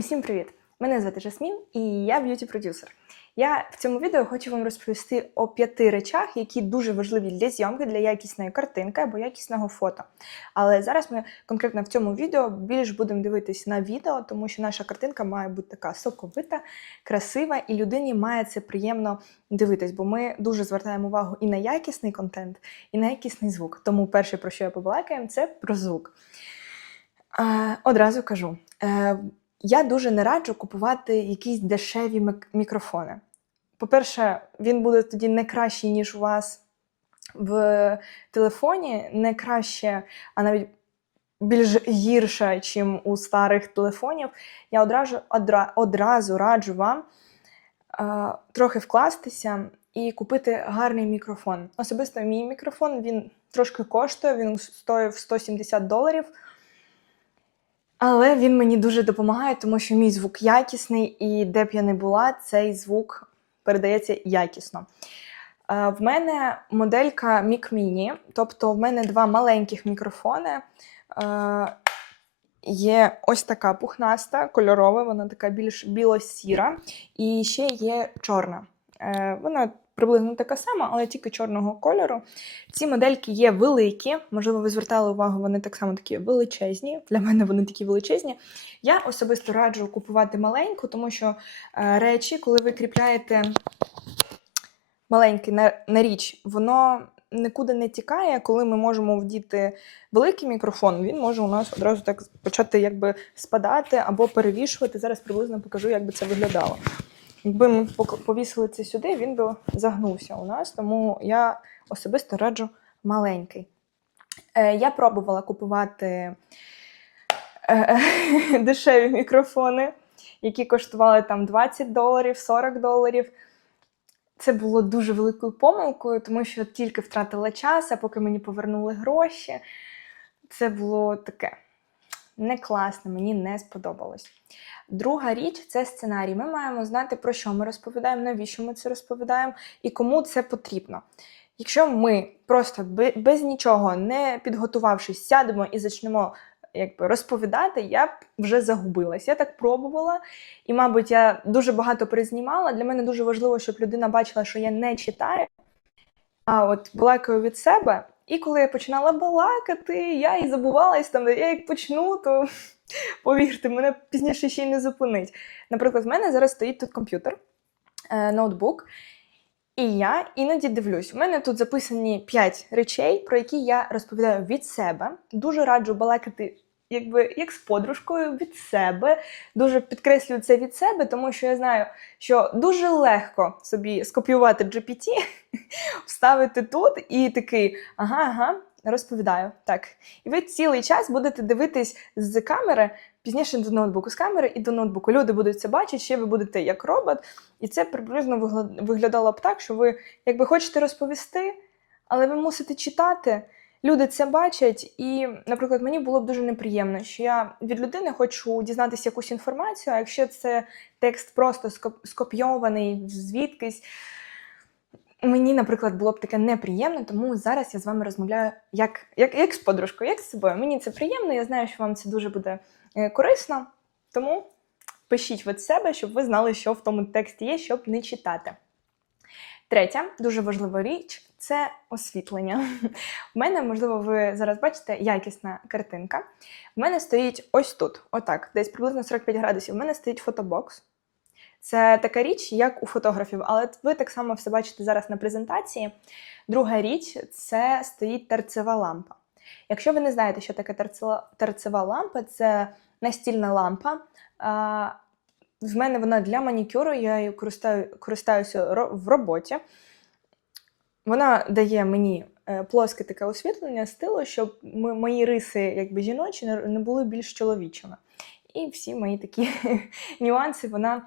Усім привіт! Мене звати Жасмін і я б'юті-продюсер. Я в цьому відео хочу вам розповісти о п'яти речах, які дуже важливі для зйомки, для якісної картинки або якісного фото. Але зараз ми конкретно в цьому відео більш будемо дивитись на відео, тому що наша картинка має бути така соковита, красива, і людині має це приємно дивитись, бо ми дуже звертаємо увагу і на якісний контент, і на якісний звук. Тому перше, про що я побалакаю, це про звук. Е, одразу кажу. Я дуже не раджу купувати якісь дешеві мікрофони. По-перше, він буде тоді не кращий, ніж у вас в телефоні, не краще, а навіть більш гірше, ніж у старих телефонів. Я одразу, одра, одразу раджу вам е, трохи вкластися і купити гарний мікрофон. Особисто мій мікрофон він трошки коштує, він стоїв 170 доларів. Але він мені дуже допомагає, тому що мій звук якісний, і де б я не була, цей звук передається якісно. Е, В мене моделька Mic Mini, тобто в мене два маленьких мікрофони. Е, Є ось така пухнаста, кольорова, вона така більш біло-сіра, і ще є чорна. Е, Вона приблизно така сама, але тільки чорного кольору. Ці модельки є великі, можливо, ви звертали увагу, вони так само такі величезні. Для мене вони такі величезні. Я особисто раджу купувати маленьку, тому що е, речі, коли ви кріпляєте маленький на, на річ, воно нікуди не тікає. Коли ми можемо вдіти великий мікрофон, він може у нас одразу так почати якби спадати або перевішувати. Зараз приблизно покажу, як би це виглядало. Якби ми повісили це сюди, він би загнувся у нас, тому я особисто раджу маленький. Е, я пробувала купувати е, дешеві мікрофони, які коштували там 20 доларів, 40 доларів. Це було дуже великою помилкою, тому що тільки втратила час, а поки мені повернули гроші. Це було таке не класне, мені не сподобалось. Друга річ це сценарій. Ми маємо знати, про що ми розповідаємо, навіщо ми це розповідаємо і кому це потрібно. Якщо ми просто без нічого, не підготувавшись, сядемо і почнемо якби, розповідати, я б вже загубилась. Я так пробувала, і, мабуть, я дуже багато перезнімала. Для мене дуже важливо, щоб людина бачила, що я не читаю, а от балакаю від себе. І коли я починала балакати, я і забувалась там, я як почну, то повірте, мене пізніше ще й не зупинить. Наприклад, в мене зараз стоїть тут комп'ютер, е, ноутбук, і я іноді дивлюсь. У мене тут записані 5 речей, про які я розповідаю від себе. Дуже раджу балакати. Якби як з подружкою від себе, дуже підкреслюю це від себе, тому що я знаю, що дуже легко собі скопіювати GPT, вставити тут і такий ага, ага, розповідаю. Так. І ви цілий час будете дивитись з камери, пізніше до ноутбуку, з камери і до ноутбуку. Люди будуть це бачити, ще ви будете як робот. І це приблизно виглядало б так, що ви якби хочете розповісти, але ви мусите читати. Люди це бачать, і, наприклад, мені було б дуже неприємно, що я від людини хочу дізнатися якусь інформацію, а якщо це текст просто скоп- скопійований звідкись, мені, наприклад, було б таке неприємно, тому зараз я з вами розмовляю як, як, як з подружкою, як з собою. Мені це приємно, я знаю, що вам це дуже буде е, корисно, тому пишіть від себе, щоб ви знали, що в тому тексті є, щоб не читати. Третя дуже важлива річ це освітлення. У мене, можливо, ви зараз бачите якісна картинка. У мене стоїть ось тут, отак, десь приблизно 45 градусів. У мене стоїть фотобокс. Це така річ, як у фотографів, але ви так само все бачите зараз на презентації. Друга річ це стоїть терцева лампа. Якщо ви не знаєте, що таке терцева, терцева лампа, це настільна лампа. А, в мене вона для манікюру, я її користаю, користаюся в роботі. Вона дає мені е, плоске таке освітлення стилу, щоб мої риси, якби жіночі, не- не були більш чоловічими. І всі мої такі нюанси вона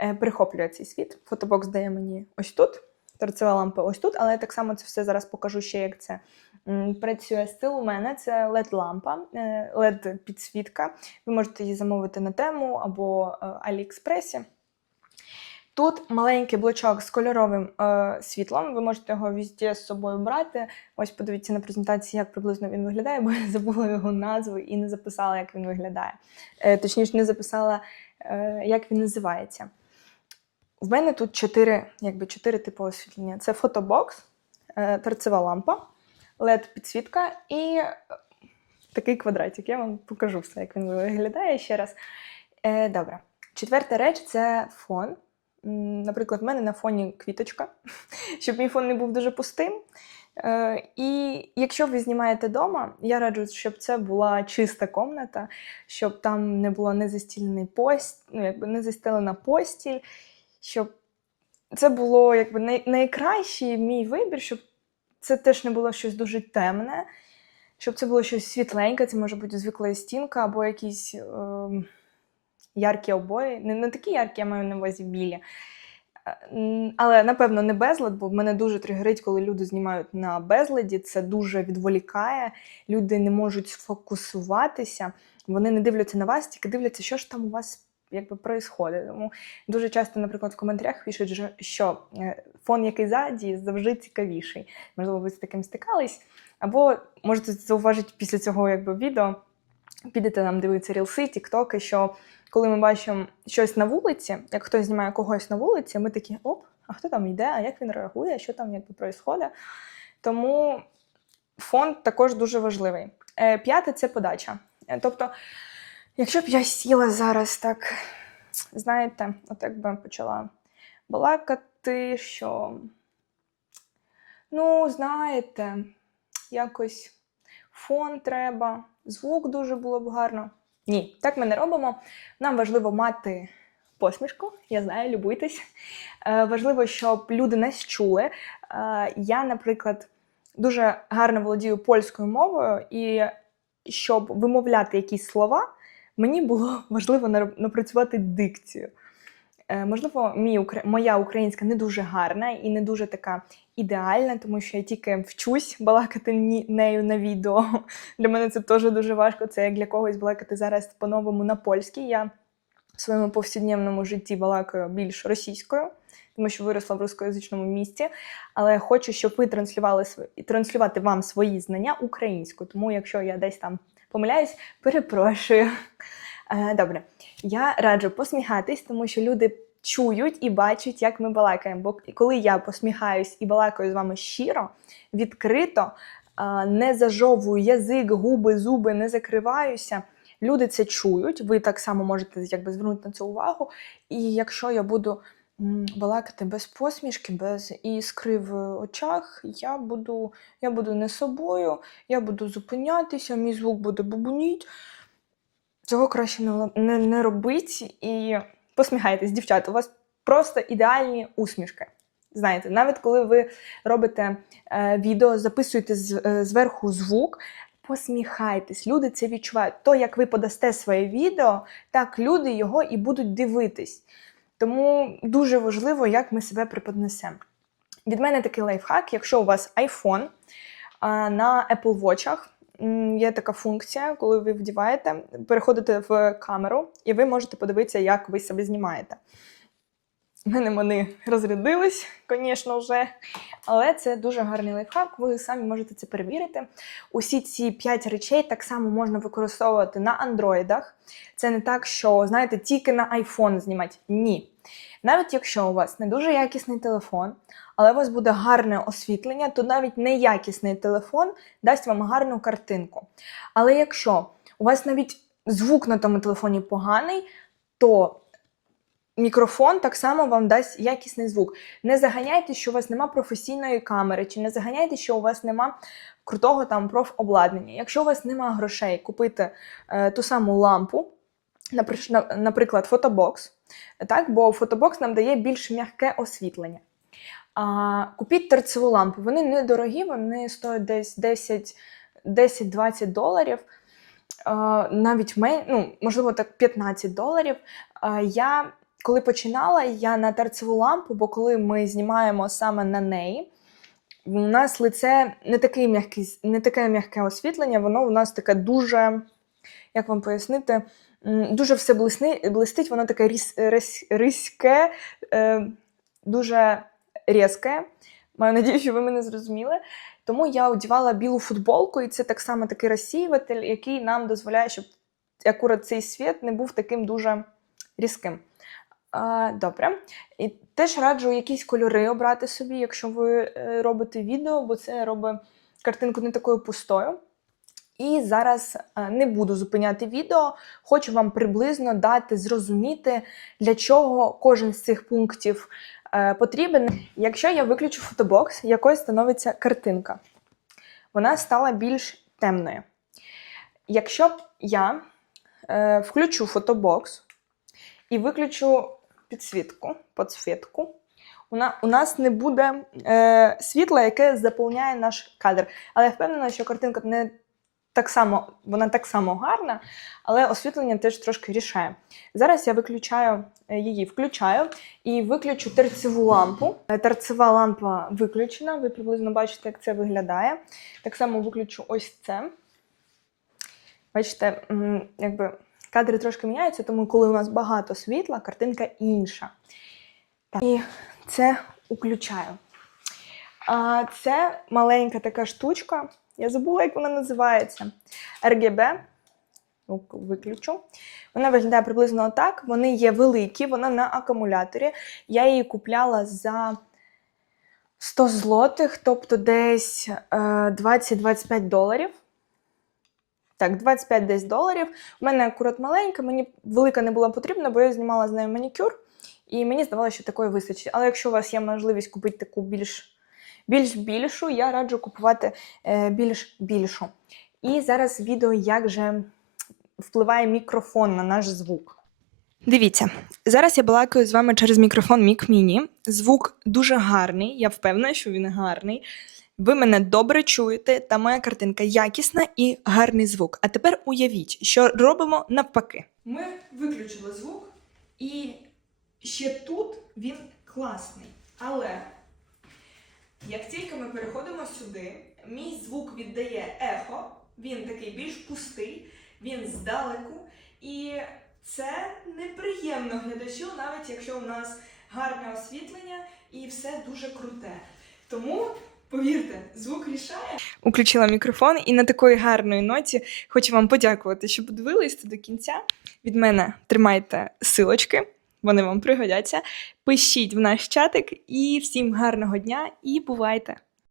е, перехоплює цей світ. Фотобокс дає мені ось тут, торцева лампа ось тут, але я так само це все зараз покажу ще, як це працює стил. У мене це LED-лампа, е, LED-підсвітка. Ви можете її замовити на тему або е, Аліекспресі. Тут маленький блочок з кольоровим е, світлом. Ви можете його везде з собою брати. Ось подивіться на презентації, як приблизно він виглядає, бо я забула його назву і не записала, як він виглядає. Е, точніше, не записала, е, як він називається. В мене тут чотири, якби чотири типи освітлення: це фотобокс, е, торцева лампа, LED-підсвітка і е, такий квадратик. Я вам покажу все, як він виглядає ще раз. Е, добре. Четверта реч це фон. Наприклад, в мене на фоні квіточка, щоб мій фон не був дуже пустим. І якщо ви знімаєте вдома, я раджу, щоб це була чиста комната, щоб там не було не застілений пост, ну, якби не застелена постіль, щоб це було якби най- найкращий мій вибір, щоб це теж не було щось дуже темне, щоб це було щось світленьке, це може бути звикла стінка або якісь ем, яркі обої. Не, не такі яркі, я маю на увазі білі. Е, Але напевно не безлад, бо мене дуже тригерить, коли люди знімають на безладі. Це дуже відволікає. Люди не можуть сфокусуватися, вони не дивляться на вас, тільки дивляться, що ж там у вас якби происходить. Тому дуже часто, наприклад, в коментарях пишуть, що- е, фон, який ззаді, завжди цікавіший. Можливо, ви з таким стикались. Або можете зауважити після цього якби, відео, підете нам дивитися рілси, тіктоки, що коли ми бачимо щось на вулиці, як хтось знімає когось на вулиці, ми такі оп, а хто там йде, а як він реагує, що там якби происходить. Тому фон також дуже важливий. Е, П'яте це подача. Е, Тобто, якщо б я сіла зараз так, знаєте, от якби почала балакати, що ну, знаєте, якось фон треба, звук дуже було б гарно. Ні, так ми не робимо. Нам важливо мати посмішку, я знаю, любуйтесь. Е, важливо, щоб люди нас чули. Е, я, наприклад, дуже гарно володію польською мовою, і щоб вимовляти якісь слова, мені було важливо напрацювати дикцію. Е, можливо, мій, моя українська не дуже гарна і не дуже така ідеальна, тому що я тільки вчусь балакати нею на відео. Для мене це теж дуже важко. Це як для когось балакати зараз по-новому на польській. Я в своєму повсякденному житті балакаю більш російською, тому що виросла в рускоязичному місті. Але хочу, щоб ви транслювали транслювати вам свої знання українською. Тому, якщо я десь там помиляюсь, перепрошую. Е, Добре, я раджу посміхатись, тому що люди чують і бачать, як ми балакаємо. Бо коли я посміхаюсь і балакаю з вами щиро, відкрито, е, не зажовую язик, губи, зуби, не закриваюся. Люди це чують, ви так само можете якби, звернути на це увагу. І якщо я буду балакати без посмішки, без іскри в очах, я буду, я буду не собою, я буду зупинятися, мій звук буде бубоніть. Цього краще не, не, не робіть і посміхайтесь, дівчата. У вас просто ідеальні усмішки. Знаєте, навіть коли ви робите е, відео, записуєте з, е, зверху звук, посміхайтесь. Люди це відчувають. То, як ви подасте своє відео, так люди його і будуть дивитись. Тому дуже важливо, як ми себе преподнесемо. Від мене такий лайфхак, якщо у вас iPhone, на Apple Watch є така функція, коли ви вдіваєте, переходите в камеру, і ви можете подивитися, як ви себе знімаєте. У мене вони розрядились, звісно, вже. Але це дуже гарний лайфхак, ви самі можете це перевірити. Усі ці п'ять речей так само можна використовувати на андроїдах. Це не так, що, знаєте, тільки на iPhone знімати. Ні. Навіть якщо у вас не дуже якісний телефон, але у вас буде гарне освітлення, то навіть неякісний телефон дасть вам гарну картинку. Але якщо у вас навіть звук на тому телефоні поганий, то мікрофон так само вам дасть якісний звук. Не заганяйте, що у вас нема професійної камери, чи не заганяйте, що у вас нема крутого там профобладнання. Якщо у вас нема грошей купити е, ту саму лампу, наприклад, фотобокс, так, бо фотобокс нам дає більш м'яке освітлення. А, купіть торцеву лампу. Вони недорогі, вони стоять десь 10 10-20 доларів. А, навіть ну, можливо, так 15 доларів. А, я коли починала, я на торцеву лампу, бо коли ми знімаємо саме на неї, у нас лице не, такий м'який, не таке м'яке освітлення, воно у нас таке дуже, як вам пояснити, Дуже все блисни, блистить, воно таке різ, рис, риське, е, дуже різке. Маю надію, що ви мене зрозуміли. Тому я одягала білу футболку, і це так само такий розсіюватель, який нам дозволяє, щоб акурат цей світ не був таким дуже різким. Добре. І теж раджу якісь кольори обрати собі, якщо ви е, робите відео, бо це робить картинку не такою пустою. І зараз е, не буду зупиняти відео, хочу вам приблизно дати зрозуміти, для чого кожен з цих пунктів е, потрібен. Якщо я виключу фотобокс, якою становиться картинка, вона стала більш темною. Якщо я включу фотобокс і виключу підсвітку, підсвітку, у, нас не буде е, світла, яке заповняє наш кадр. Але я впевнена, що картинка не так само, вона так само гарна, але освітлення теж трошки рішає. Зараз я виключаю е, її, включаю і виключу терцеву лампу. Е, Терцева лампа виключена, ви приблизно бачите, як це виглядає. Так само виключу ось це. Бачите, якби кадри трошки міняються, тому коли у нас багато світла, картинка інша. Так. І це включаю. А це маленька така штучка. Я забула, як вона називається. RGB. Ну, Виключу. Вона виглядає приблизно отак. Вони є великі, вона на акумуляторі. Я її купляла за 100 злотих, тобто десь е, 20-25 доларів. Так, 25 десь доларів. У мене акурат маленька, мені велика не була потрібна, бо я знімала з нею манікюр, і мені здавалося, що такої вистачить. Але якщо у вас є можливість купити таку більш, більш більшу, я раджу купувати е, більш більшу. І зараз відео, як же впливає мікрофон на наш звук. Дивіться, зараз я балакаю з вами через мікрофон Mic Mini. Звук дуже гарний, я впевнена, що він гарний. Ви мене добре чуєте, та моя картинка якісна і гарний звук. А тепер уявіть, що робимо навпаки. Ми виключили звук, і ще тут він класний. Але як тільки ми переходимо сюди, мій звук віддає ехо, він такий більш пустий, він здалеку. І це неприємно глядачу, навіть якщо у нас гарне освітлення і все дуже круте. Тому. Повірте, звук рішає. Уключила мікрофон і на такої гарної ноті хочу вам подякувати, що подивились до кінця. Від мене тримайте силочки, вони вам пригодяться. Пишіть в наш чатик і всім гарного дня і бувайте!